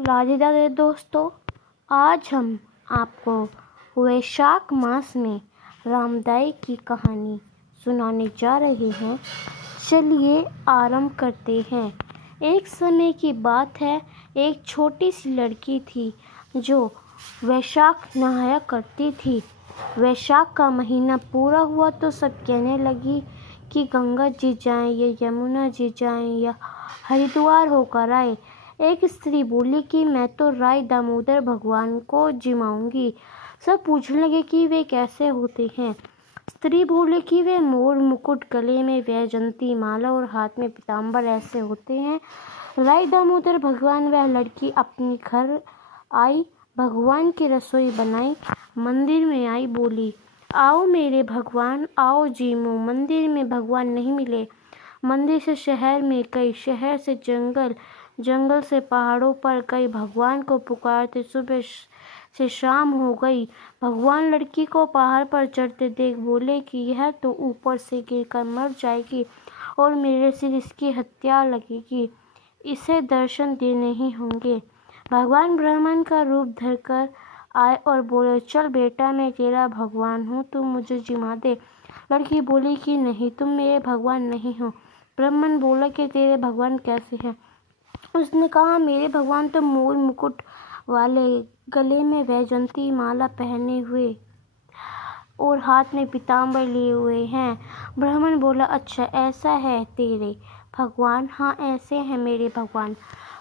राधे राधे दोस्तों, आज हम आपको वैशाख मास में रामदाई की कहानी सुनाने जा रहे हैं। चलिए आरंभ करते हैं। एक समय की बात है, एक छोटी सी लड़की थी जो वैशाख नहाया करती थी। वैशाख का महीना पूरा हुआ तो सब कहने लगी कि गंगा जी जाएं या यमुना जी जाएं या हरिद्वार होकर आए। एक स्त्री बोली कि मैं तो राय दामोदर भगवान को जिमाऊंगी। सब पूछने लगे कि वे कैसे होते हैं। स्त्री बोले कि वे मोर मुकुट, गले में वैजयंती माला और हाथ में पीताम्बर ऐसे होते हैं। राय दामोदर भगवान वह लड़की अपने घर आई, भगवान की रसोई बनाई, मंदिर में आई, बोली, आओ मेरे भगवान, आओ जीमो। मंदिर में भगवान नहीं मिले। मंदिर से शहर में गई, शहर से जंगल, जंगल से पहाड़ों पर गई। भगवान को पुकारते सुबह से शाम हो गई। भगवान लड़की को पहाड़ पर चढ़ते देख बोले कि यह तो ऊपर से गिरकर मर जाएगी और मेरे सिर इसकी हत्या लगेगी। इसे दर्शन देने ही होंगे। भगवान ब्राह्मण का रूप धरकर आए और बोले, चल बेटा, मैं तेरा भगवान हूँ, तू मुझे जिमा दे। लड़की बोली कि नहीं, तुम मेरे भगवान नहीं हो। ब्राह्मण बोला कि तेरे भगवान कैसे हैं? उसने कहा, मेरे भगवान तो मोर मुकुट वाले, गले में वैजयंती माला पहने हुए और हाथ में पीताम्बर लिए हुए हैं। ब्राह्मण बोला, अच्छा ऐसा है तेरे भगवान? हाँ, ऐसे हैं मेरे भगवान।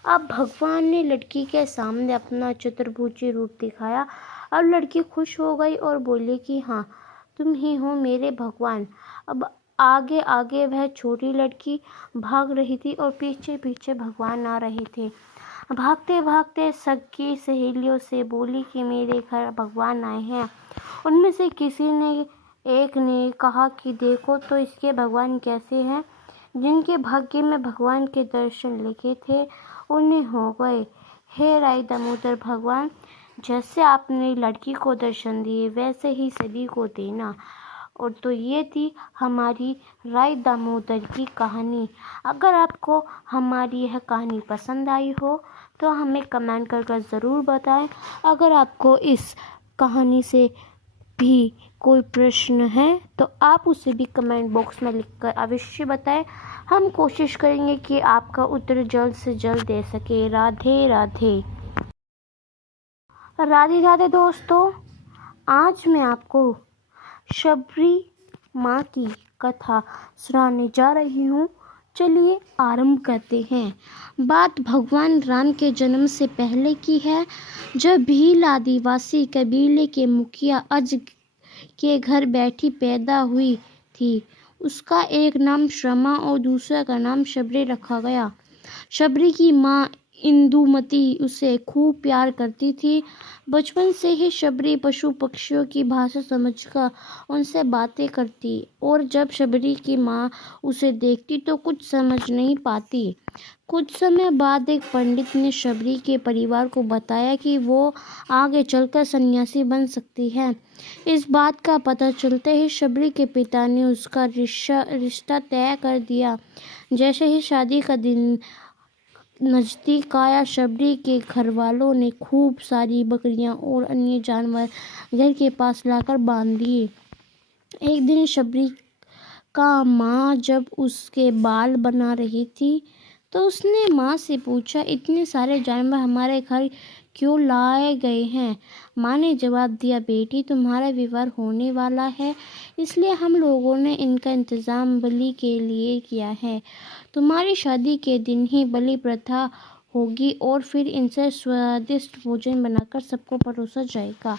अब भगवान ने लड़की के सामने अपना चतुर्भुजी रूप दिखाया। अब लड़की खुश हो गई और बोली कि हाँ, तुम ही हो मेरे भगवान। अब आगे आगे वह छोटी लड़की भाग रही थी और पीछे पीछे भगवान आ रहे थे। भागते भागते सखी सहेलियों से बोली कि मेरे घर भगवान आए हैं। उनमें से किसी ने एक ने कहा कि देखो तो इसके भगवान कैसे हैं। जिनके भाग्य में भगवान के दर्शन लिखे थे उन्हें हो गए। हे राय दामोदर भगवान, जैसे आपने लड़की को दर्शन दिए वैसे ही सभी को देना। और तो ये थी हमारी राय दामोदर की कहानी। अगर आपको हमारी यह कहानी पसंद आई हो तो हमें कमेंट कर ज़रूर बताएं। अगर आपको इस कहानी से भी कोई प्रश्न है तो आप उसे भी कमेंट बॉक्स में लिखकर अवश्य बताएं। हम कोशिश करेंगे कि आपका उत्तर जल्द से जल्द दे सके। राधे राधे। राधे राधे दोस्तों, आज मैं आपको शबरी माँ की कथा सुनाने जा रही हूँ। चलिए आरंभ करते हैं। बात भगवान राम के जन्म से पहले की है, जब भील आदिवासी कबीले के मुखिया अज के घर बैठी पैदा हुई थी। उसका एक नाम शर्मा और दूसरा का नाम शबरी रखा गया। शबरी की माँ इंदुमती उसे खूब प्यार करती थी। बचपन से ही शबरी पशु पक्षियों की भाषा समझकर उनसे बातें करती और जब शबरी की माँ उसे देखती तो कुछ समझ नहीं पाती। कुछ समय बाद एक पंडित ने शबरी के परिवार को बताया कि वो आगे चलकर सन्यासी बन सकती है। इस बात का पता चलते ही शबरी के पिता ने उसका रिश्ता तय कर दिया। जैसे ही शादी का दिन नजदीक आया, शबरी के घर वालों ने खूब सारी बकरियां और अन्य जानवर घर के पास लाकर बांध दिए। एक दिन शबरी का माँ जब उसके बाल बना रही थी तो उसने माँ से पूछा, इतने सारे जानवर हमारे घर क्यों लाए गए हैं? माँ ने जवाब दिया, बेटी, तुम्हारा विवाह होने वाला है, इसलिए हम लोगों ने इनका इंतज़ाम बलि के लिए किया है। तुम्हारी शादी के दिन ही बलि प्रथा होगी और फिर इनसे स्वादिष्ट भोजन बनाकर सबको परोसा जाएगा।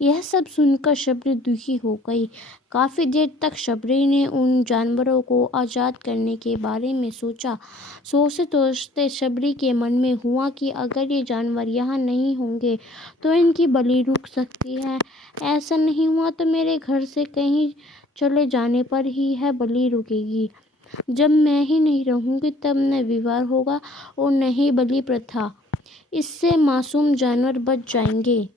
यह सब सुनकर शबरी दुखी हो गई। काफ़ी देर तक शबरी ने उन जानवरों को आज़ाद करने के बारे में सोचा। सोचते सोचते शबरी के मन में हुआ कि अगर ये जानवर यहाँ नहीं होंगे तो इनकी बलि रुक सकती है। ऐसा नहीं हुआ तो मेरे घर से कहीं चले जाने पर ही यह बलि रुकेगी। जब मैं ही नहीं रहूँगी तब न विवाह होगा और न ही बलि प्रथा। इससे मासूम जानवर बच जाएंगे।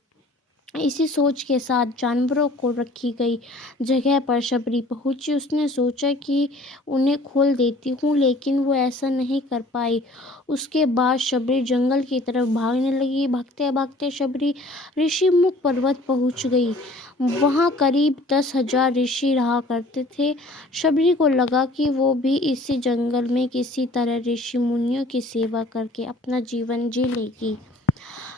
इसी सोच के साथ जानवरों को रखी गई जगह पर शबरी पहुंची। उसने सोचा कि उन्हें खोल देती हूँ, लेकिन वो ऐसा नहीं कर पाई। उसके बाद शबरी जंगल की तरफ भागने लगी। भागते भागते शबरी ऋषिमुख पर्वत पहुंच गई। वहाँ करीब 10,000 ऋषि रहा करते थे। शबरी को लगा कि वो भी इसी जंगल में किसी तरह ऋषि मुनियों की सेवा करके अपना जीवन जी लेगी।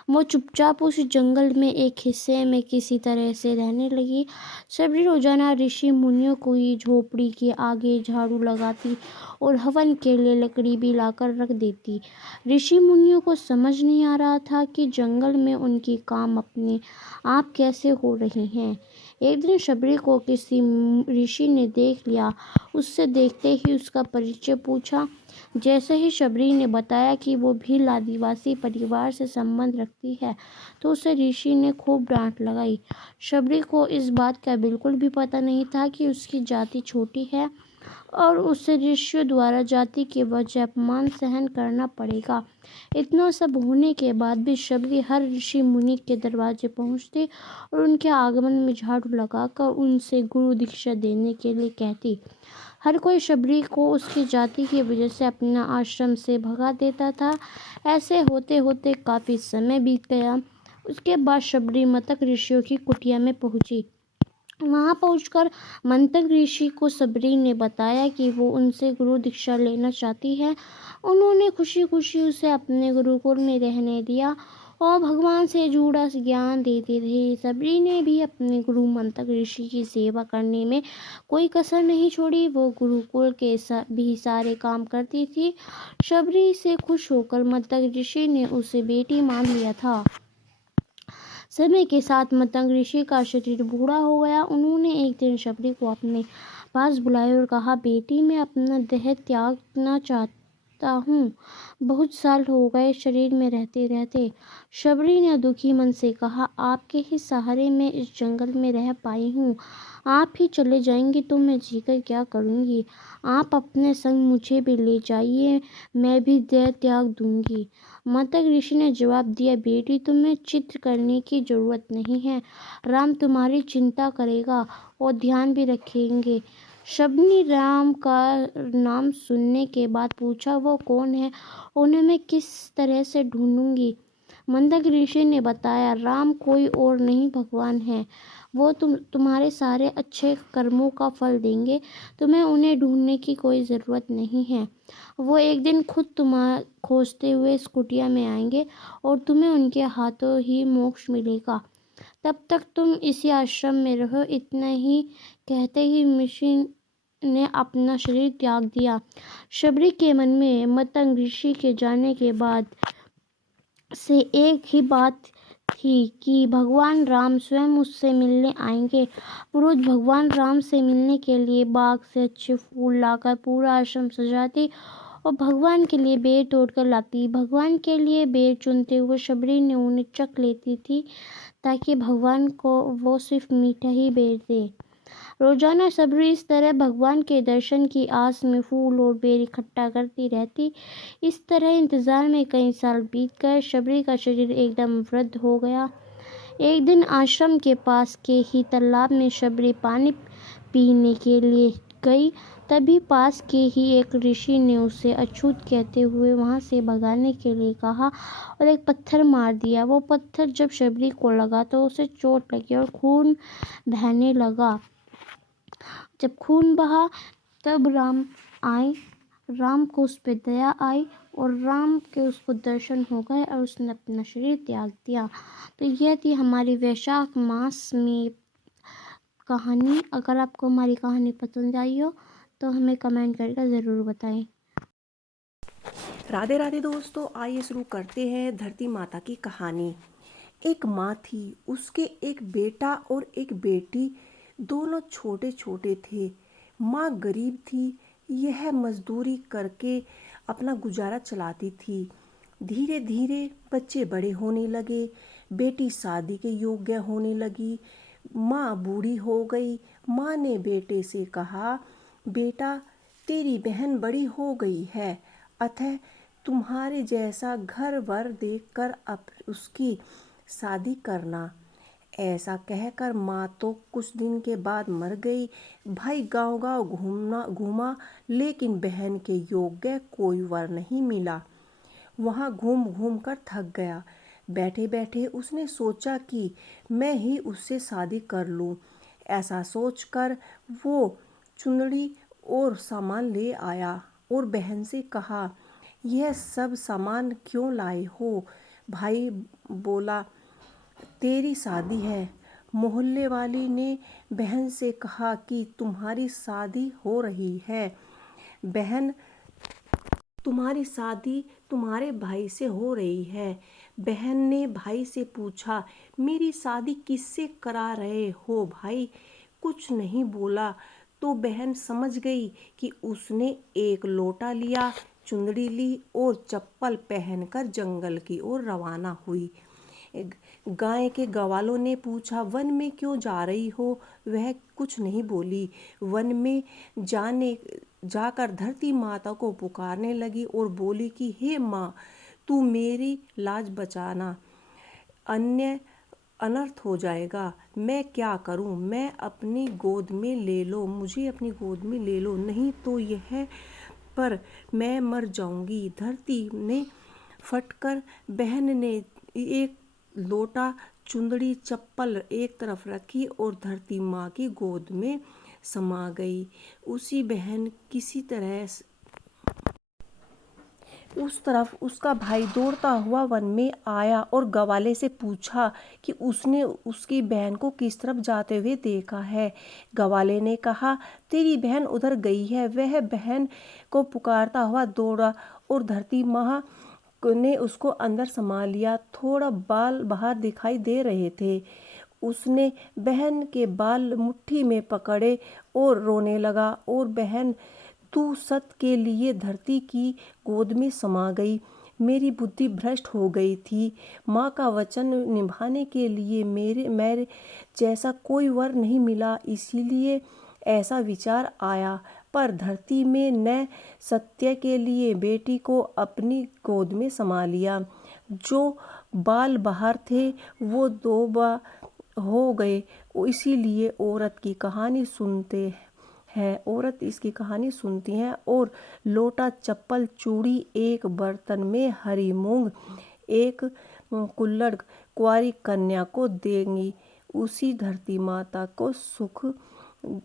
वो चुपचाप उस जंगल में एक हिस्से में किसी तरह से रहने लगी। शबरी रोजाना ऋषि मुनियों को ही झोपड़ी के आगे झाड़ू लगाती और हवन के लिए लकड़ी भी लाकर रख देती। ऋषि मुनियों को समझ नहीं आ रहा था कि जंगल में उनकी काम अपने आप कैसे हो रही हैं। एक दिन शबरी को किसी ऋषि ने देख लिया। उससे देखते ही उसका परिचय पूछा। जैसे ही शबरी ने बताया कि वो भील आदिवासी परिवार से संबंध रखती है, तो उसे ऋषि ने खूब डांट लगाई। शबरी को इस बात का बिल्कुल भी पता नहीं था कि उसकी जाति छोटी है और उसे ऋषियों द्वारा जाति के वजह अपमान सहन करना पड़ेगा। इतना सब होने के बाद भी शबरी हर ऋषि मुनि के दरवाजे पहुंचती और उनके आगमन में झाड़ू लगाकर उनसे गुरु दीक्षा देने के लिए कहती। हर कोई शबरी को उसकी जाति की वजह से अपना आश्रम से भगा देता था। ऐसे होते होते काफ़ी समय बीत गया। उसके बाद शबरी मतक ऋषियों की कुटिया में पहुंची। वहां पहुंचकर मंथक ऋषि को शबरी ने बताया कि वो उनसे गुरु दीक्षा लेना चाहती है। उन्होंने खुशी खुशी उसे अपने गुरुकुल में रहने दिया और भगवान से जुड़ा ज्ञान देते थे। शबरी ने भी अपने गुरु मंथक ऋषि की सेवा करने में कोई कसर नहीं छोड़ी। वो गुरुकुल के भी सारे काम करती थी। शबरी से खुश होकर मंथक ऋषि ने उसे बेटी मान लिया था। समय के साथ मतंग ऋषि का शरीर बूढ़ा हो गया। उन्होंने एक दिन शबरी को अपने पास बुलाया और कहा, बेटी, मैं अपना देह त्यागना चाहता हूँ। बहुत साल हो गए शरीर में रहते रहते। शबरी ने दुखी मन से कहा, आपके ही सहारे मैं इस जंगल में रह पाई हूँ। आप ही चले जाएंगी तो मैं जीकर क्या करूँगी। आप अपने संग मुझे भी ले जाइए, मैं भी देह त्याग दूंगी। मतक ऋषि ने जवाब दिया, बेटी, तुम्हें चिंता करने की जरूरत नहीं है। राम तुम्हारी चिंता करेगा और ध्यान भी रखेंगे। शबनी राम का नाम सुनने के बाद पूछा, वो कौन है, उन्हें मैं किस तरह से ढूंढूंगी। मंदक ऋषि ने बताया, राम कोई और नहीं भगवान है। वो तुम्हारे सारे अच्छे कर्मों का फल देंगे। तुम्हें उन्हें ढूंढने की कोई ज़रूरत नहीं है। वो एक दिन खुद तुम्हें खोजते हुए इस कुटिया में आएंगे और तुम्हें उनके हाथों ही मोक्ष मिलेगा। तब तक तुम इसी आश्रम में रहो। इतना ही कहते ही ऋषि ने अपना शरीर त्याग दिया। शबरी के मन में मतंग ऋषि के जाने के बाद से एक ही बात थी कि भगवान राम स्वयं उससे मिलने आएंगे। रोज भगवान राम से मिलने के लिए बाग से अच्छे फूल लाकर पूरा आश्रम सजाती और भगवान के लिए बेर तोड़कर लाती। भगवान के लिए बेर चुनते हुए शबरी ने उन्हें चख लेती थी ताकि भगवान को वो सिर्फ मीठा ही बेर दे। रोजाना शबरी इस तरह भगवान के दर्शन की आस में फूल और बेर इकट्ठा करती रहती। इस तरह इंतजार में कई साल बीत गए। शबरी का शरीर एकदम वृद्ध हो गया। एक दिन आश्रम के पास के ही तालाब में शबरी पानी पीने के लिए गई। तभी पास के ही एक ऋषि ने उसे अछूत कहते हुए वहां से भगाने के लिए कहा और एक पत्थर मार दिया। वो पत्थर जब शबरी को लगा तो उसे चोट लगी और खून बहने लगा। जब खून बहा तब राम आए। राम को उस पर दया आई और राम के उसको दर्शन हो गए और उसने अपना शरीर त्याग दिया। तो यह थी हमारी वैशाख मास में कहानी। अगर आपको हमारी कहानी पसंद आई हो तो हमें कमेंट करके ज़रूर बताएं। राधे राधे दोस्तों, आइए शुरू करते हैं धरती माता की कहानी। एक माँ थी, उसके एक बेटा और एक बेटी, दोनों छोटे छोटे थे। माँ गरीब थी, यह मजदूरी करके अपना गुजारा चलाती थी। धीरे धीरे बच्चे बड़े होने लगे, बेटी शादी के योग्य होने लगी, माँ बूढ़ी हो गई। माँ ने बेटे से कहा, बेटा, तेरी बहन बड़ी हो गई है, अतः तुम्हारे जैसा घर वर देखकर अब उसकी शादी करना। ऐसा कहकर माँ तो कुछ दिन के बाद मर गई। भाई गांव-गांव घूमा, लेकिन बहन के योग्य कोई वर नहीं मिला। वहाँ घूम घूम कर थक गया। बैठे बैठे उसने सोचा कि मैं ही उससे शादी कर लूँ। ऐसा सोचकर वो चुंदड़ी और सामान ले आया और बहन से कहा, यह सब सामान क्यों लाए हो? भाई बोला, तेरी शादी है। मोहल्ले वाली ने बहन से कहा कि तुम्हारी शादी हो रही है। बहन, तुम्हारी शादी तुम्हारे भाई से हो रही है। बहन ने भाई से पूछा, मेरी शादी किससे करा रहे हो भाई? कुछ नहीं बोला तो बहन समझ गई कि उसने एक लोटा लिया, चुंदड़ी ली और चप्पल पहनकर जंगल की ओर रवाना हुई। गाय के ग्वालों ने पूछा, वन में क्यों जा रही हो? वह कुछ नहीं बोली। वन में जाकर धरती माता को पुकारने लगी और बोली कि हे माँ, तू मेरी लाज बचाना, अन्य अनर्थ हो जाएगा। मैं क्या करूं? मैं अपनी गोद में ले लो, मुझे अपनी गोद में ले लो, नहीं तो यह पर मैं मर जाऊंगी। धरती ने फटकर बहन ने एक लोटा, चुंदड़ी, चप्पल एक तरफ रखी और धरती माँ की गोद में समा गई। उसी बहन किसी तरह उस तरफ उसका भाई दौड़ता हुआ वन में आया और ग्वाले से पूछा कि उसने उसकी बहन को किस तरफ जाते हुए देखा है। ग्वाले ने कहा, तेरी बहन उधर गई है। वह बहन को पुकारता हुआ दौड़ा और धरती माँ ने उसको अंदर समा लिया। थोड़ा बाल बाहर दिखाई दे रहे थे। उसने बहन के बाल मुट्ठी में पकड़े और रोने लगा और बहन, तू सत के लिए धरती की गोद में समा गई। मेरी बुद्धि भ्रष्ट हो गई थी। माँ का वचन निभाने के लिए मेरे जैसा कोई वर नहीं मिला, इसीलिए ऐसा विचार आया। पर धरती में ने सत्य के लिए बेटी को अपनी गोद में समा लिया। जो बाल बाहर थे वो दो हो गए। इसीलिए औरत की कहानी इसकी कहानी सुनती हैं और लोटा, चप्पल, चूड़ी एक बर्तन में हरी मूंग एक कुल्हड़ कुंवारी कन्या को देंगी। उसी धरती माता को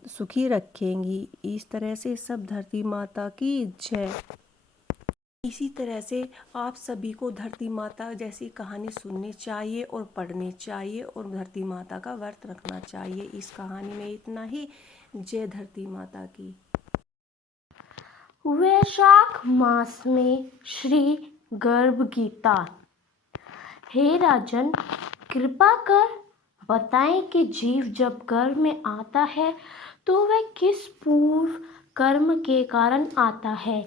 सुखी रखेंगी। इस तरह से सब धरती माता की जय। इसी तरह से आप सभी को धरती माता जैसी कहानी सुननी चाहिए और पढ़नी चाहिए और धरती माता का व्रत रखना चाहिए। इस कहानी में इतना ही। जय धरती माता की। वैशाख मास में श्री गर्भ गीता। हे राजन, कृपा कर बताएं कि जीव जब गर्भ में आता है तो वह किस पूर्व कर्म के कारण आता है।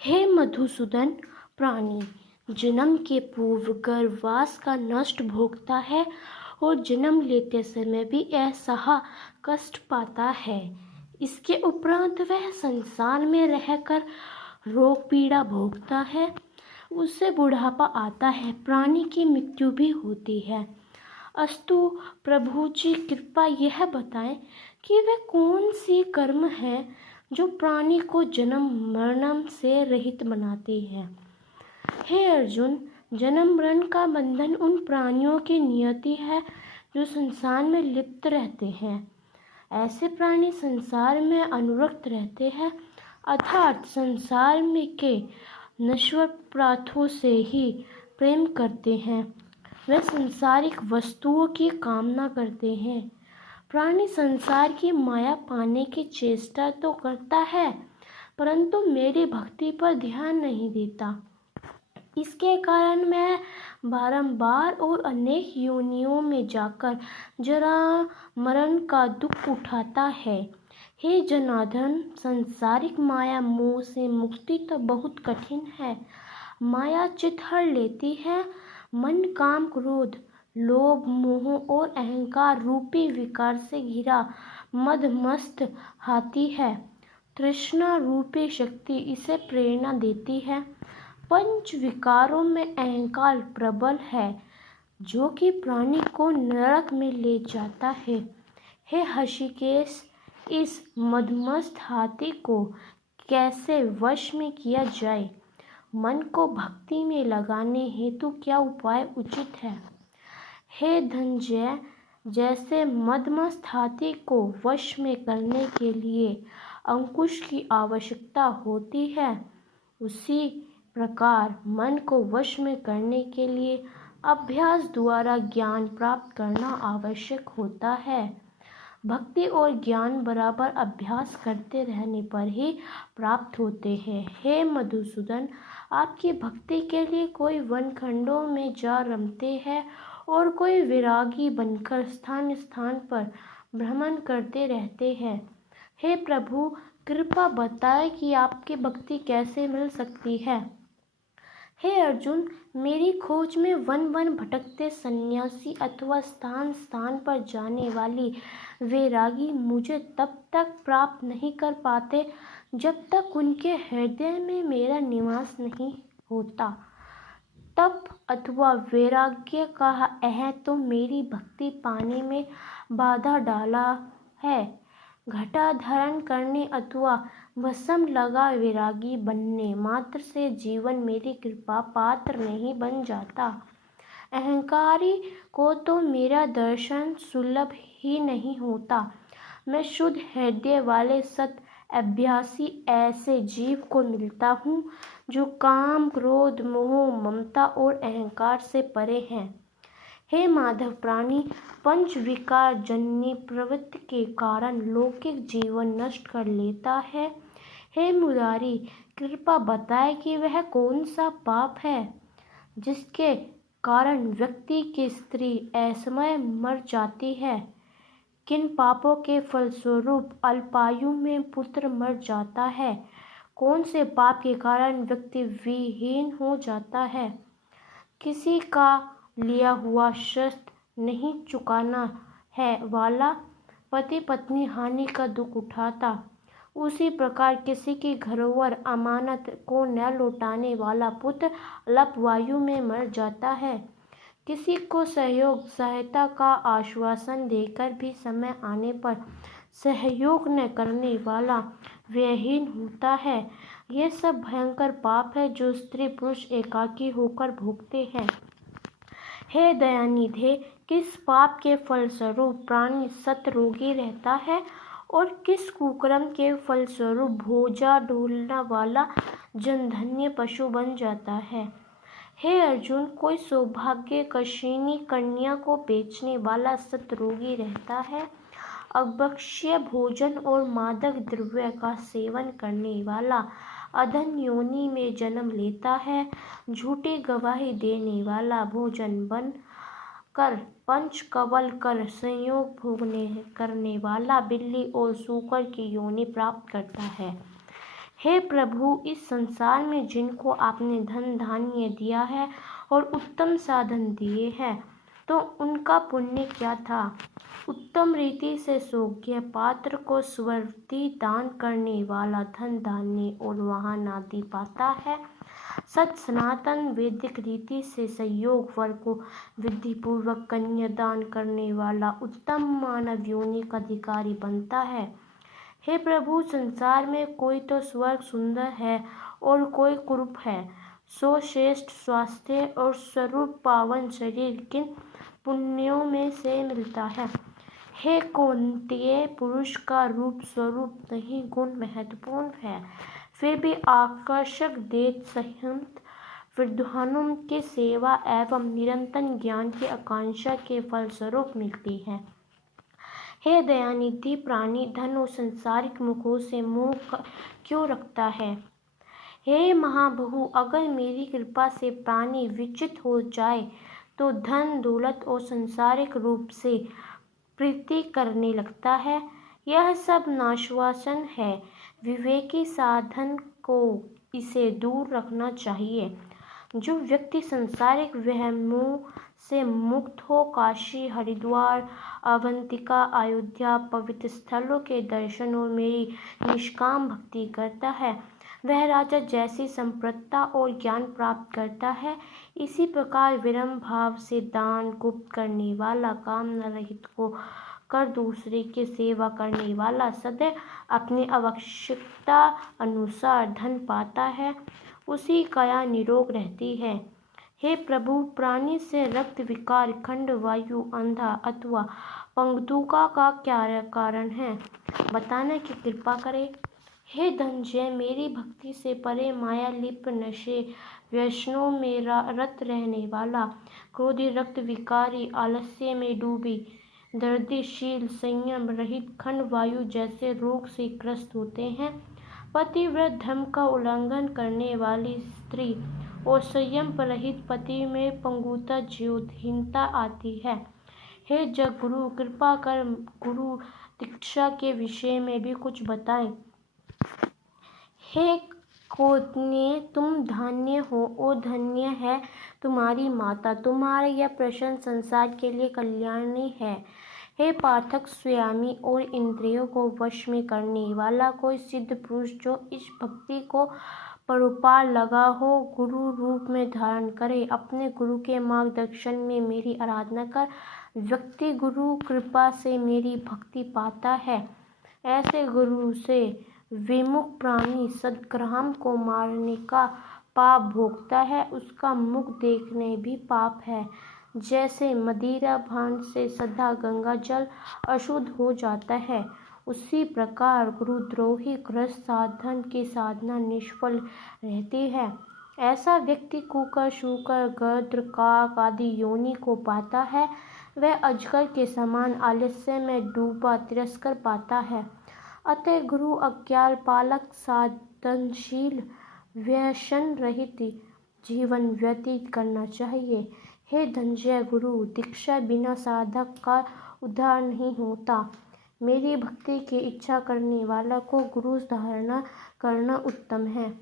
हे मधुसूदन, प्राणी जन्म के पूर्व गर्भवास का नष्ट भोगता है और जन्म लेते समय भी असह्य कष्ट पाता है। इसके उपरांत वह संसार में रहकर रोग पीड़ा भोगता है। उससे बुढ़ापा आता है, प्राणी की मृत्यु भी होती है। अस्तु प्रभु जी, कृपा यह बताएं कि वह कौन सी कर्म है जो प्राणी को जन्म मरण से रहित बनाते हैं। हे अर्जुन, जन्म मरण का बंधन उन प्राणियों की नियति है जो संसार में लिप्त रहते हैं। ऐसे प्राणी संसार में अनुरक्त रहते हैं, अर्थात संसार में के नश्वर पदार्थों से ही प्रेम करते हैं। वे सांसारिक वस्तुओं की कामना करते हैं। प्राणी संसार की माया पाने की चेष्टा तो करता है, परंतु मेरी भक्ति पर ध्यान नहीं देता। इसके कारण मैं बारंबार और अनेक योनियों में जाकर जरा मरण का दुख उठाता है। हे जनार्दन, सांसारिक माया मोह से मुक्ति तो बहुत कठिन है। माया चित्त हर लेती है। मन, काम, क्रोध, लोभ, मोह और अहंकार रूपी विकार से घिरा मदमस्त हाथी है। तृष्णा रूपी शक्ति इसे प्रेरणा देती है। पंच विकारों में अहंकार प्रबल है। जो कि प्राणी को नरक में ले जाता है। हे हृषिकेश, इस मदमस्त हाथी को कैसे वश में किया जाए? मन को भक्ति में लगाने हेतु क्या उपाय उचित है? हे धनंजय, जैसे मदमस्त हाथी को वश में करने के लिए अंकुश की आवश्यकता होती है, उसी प्रकार मन को वश में करने के लिए अभ्यास द्वारा ज्ञान प्राप्त करना आवश्यक होता है। भक्ति और ज्ञान बराबर अभ्यास करते रहने पर ही प्राप्त होते हैं। हे मधुसूदन, आपकी भक्ति के लिए कोई वनखंडों में जा रमते हैं और कोई विरागी बनकर स्थान स्थान पर भ्रमण करते रहते हैं। हे प्रभु, कृपा बताएं कि आपकी भक्ति कैसे मिल सकती है। हे अर्जुन, मेरी खोज में वन वन भटकते सन्यासी अथवा स्थान स्थान पर जाने वाली वैरागी मुझे तब तक प्राप्त नहीं कर पाते जब तक उनके हृदय में मेरा निवास नहीं होता। तप अथवा वैराग्य का यह तो मेरी भक्ति पाने में बाधा डाला है। घटा धारण करने अथवा भस्म लगा वैरागी बनने मात्र से जीवन मेरी कृपा पात्र नहीं बन जाता। अहंकारी को तो मेरा दर्शन सुलभ ही नहीं होता। मैं शुद्ध हृदय वाले सत अभ्यासी ऐसे जीव को मिलता हूँ जो काम, क्रोध, मोह, ममता और अहंकार से परे हैं। हे माधव, प्राणी पंच विकार जन्य प्रवृत्ति के कारण लौकिक जीवन नष्ट कर लेता है। हे मुरारी, कृपा बताए कि वह कौन सा पाप है जिसके कारण व्यक्ति की स्त्री असमय मर जाती है? किन पापों के फलस्वरूप अल्पायु में पुत्र मर जाता है? कौन से पाप के कारण व्यक्ति विहीन हो जाता है? किसी का लिया हुआ शस्त्र नहीं चुकाना है वाला पति पत्नी हानि का दुख उठाता, उसी प्रकार किसी की घरोवर अमानत को न लौटाने वाला पुत्र अल्पवायु में मर जाता है। किसी को सहयोग सहायता का आश्वासन देकर भी समय आने पर सहयोग न करने वाला व्ययहीन होता है। ये सब भयंकर पाप है जो स्त्री पुरुष एकाकी होकर भोगते हैं। हे दयानिधे, किस पाप के फलस्वरूप प्राणी सत रोगी रहता है और किस कुकर्म के फलस्वरूप भोजा ढोलना वाला जनधन्य पशु बन जाता है? हे अर्जुन, कोई सौभाग्य कशिनी कन्या को बेचने वाला सत रोगी रहता है। अभक्ष्य भोजन और मादक द्रव्य का सेवन करने वाला अधन योनि में जन्म लेता है। झूठी गवाही देने वाला भोजन बन कर पंच कवल कर संयोग भोगने करने वाला बिल्ली और सूकर की योनि प्राप्त करता है। हे प्रभु, इस संसार में जिनको आपने धन धान्य दिया है और उत्तम साधन दिए हैं, तो उनका पुण्य क्या था? उत्तम रीति से सोग्य पात्र को स्वर्ति दान करने वाला धन धान्य और वाहन आदि पाता है। सत सनातन वैदिक रीति से संयोग वर को विधि पूर्वक कन्या दान करने वाला उत्तम मानव योनि का अधिकारी बनता है। हे प्रभु, संसार में कोई तो स्वर्ग सुंदर है और कोई कुरूप है। सो श्रेष्ठ स्वास्थ्य और स्वरूप पावन शरीर किन पुण्यों में से मिलता है? हे कौन्तेय, पुरुष का रूप स्वरूप नहीं गुण महत्वपूर्ण है, फिर भी आकर्षक देह संयुक्त विद्वानों की सेवा एवं निरंतर ज्ञान की आकांक्षा के फलस्वरूप मिलती है। हे दयानिधि, प्राणी धन और संसारिक मुखों से मोह क्यों रखता है? हे महाबहु, अगर मेरी कृपा से प्राणी विचित हो जाए तो धन दौलत और संसारिक रूप से प्रीति करने लगता है। यह सब नाशवासन है। विवेकी साधन को इसे दूर रखना चाहिए। जो व्यक्ति संसारिक वहमों से मुक्त हो काशी, हरिद्वार, अवंतिका, अयोध्या पवित्र स्थलों के दर्शन और मेरी निष्काम भक्ति करता है, वह राजा जैसी संपन्नता और ज्ञान प्राप्त करता है। इसी प्रकार विनम्र भाव से दान गुप्त करने वाला, कामना रहित हो कर दूसरे की सेवा करने वाला सदैव अपनी आवश्यकता अनुसार धन पाता है, उसी काया निरोग रहती है। हे प्रभु, प्राणी से रक्त विकार, खंड वायु, अंधा अथवा पंगुता का क्या कारण है, बताने की कृपा करें। हे धनंजय, मेरी भक्ति से परे माया लिप्त, नशे व्यसनों में रत रहने वाला, क्रोधी, रक्त विकारी, आलस्य में डूबी, दर्दशील, संयम रहित, खंड वायु जैसे रोग से ग्रस्त होते हैं, पतिव्रत धर्म का उल्लंघन करने वाली स्त्री और संयम रहित पति में पंगुता, ज्योतिहीनता आती है। हे जग गुरु, कृपा कर गुरु दीक्षा के विषय में भी कुछ बताएं। हे कौन्तेय, तुम धन्य हो और धन्य है तुम्हारी माता, तुम्हारा यह प्रश्न संसार के लिए कल्याणी है। हे पाठक, स्वामी और इंद्रियों को वश में करने वाला कोई सिद्ध पुरुष जो इस भक्ति को परोपार लगा हो, गुरु रूप में धारण करे, अपने गुरु के मार्गदर्शन में मेरी आराधना कर व्यक्ति गुरु कृपा से मेरी भक्ति पाता है। ऐसे गुरु से विमुख प्राणी सद्ग्राम को मारने का पाप भोगता है, उसका मुख देखने भी पाप है। जैसे मदिरा भान से सदा गंगा जल अशुद्ध हो जाता है, उसी प्रकार गुरुद्रोही गृहस्थ साधन की साधना निष्फल रहती है। ऐसा व्यक्ति कुकर, शूकर, गद्र, काक आदि योनि को पाता है। वह अजगर के समान आलस्य में डूबा तिरस्कार पाता है। अतः गुरु अज्ञान पालक, साधनशील, व्यसन रहित जीवन व्यतीत करना चाहिए। हे धनंजय, गुरु दीक्षा बिना साधक का उद्धार नहीं होता। मेरी भक्ति की इच्छा करने वाला को गुरु धारणा करना उत्तम है।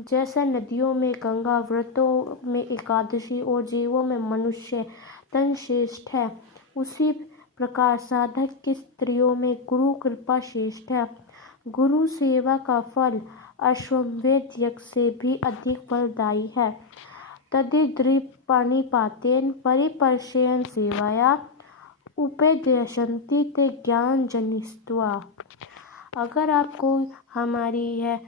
जैसे नदियों में गंगा, व्रतों में एकादशी और जीवों में मनुष्य धन श्रेष्ठ है, उसी प्रकार साधक की स्त्रियों में गुरु कृपा श्रेष्ठ है। गुरु सेवा का फल अश्वमेध यज्ञ से भी अधिक फलदायी है। तद्रिपाणिपातेन परिपर्शेन सेवाया उपदेशन्ति ते ज्ञानजनित्वा। अगर आपको हमारी यह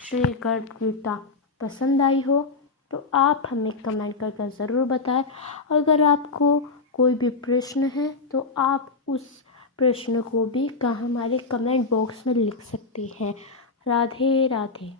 श्री गीता पसंद आई हो तो आप हमें कमेंट करके ज़रूर बताएं। अगर आपको कोई भी प्रश्न है तो आप उस प्रश्न को भी हमारे कमेंट बॉक्स में लिख सकते हैं। राधे राधे।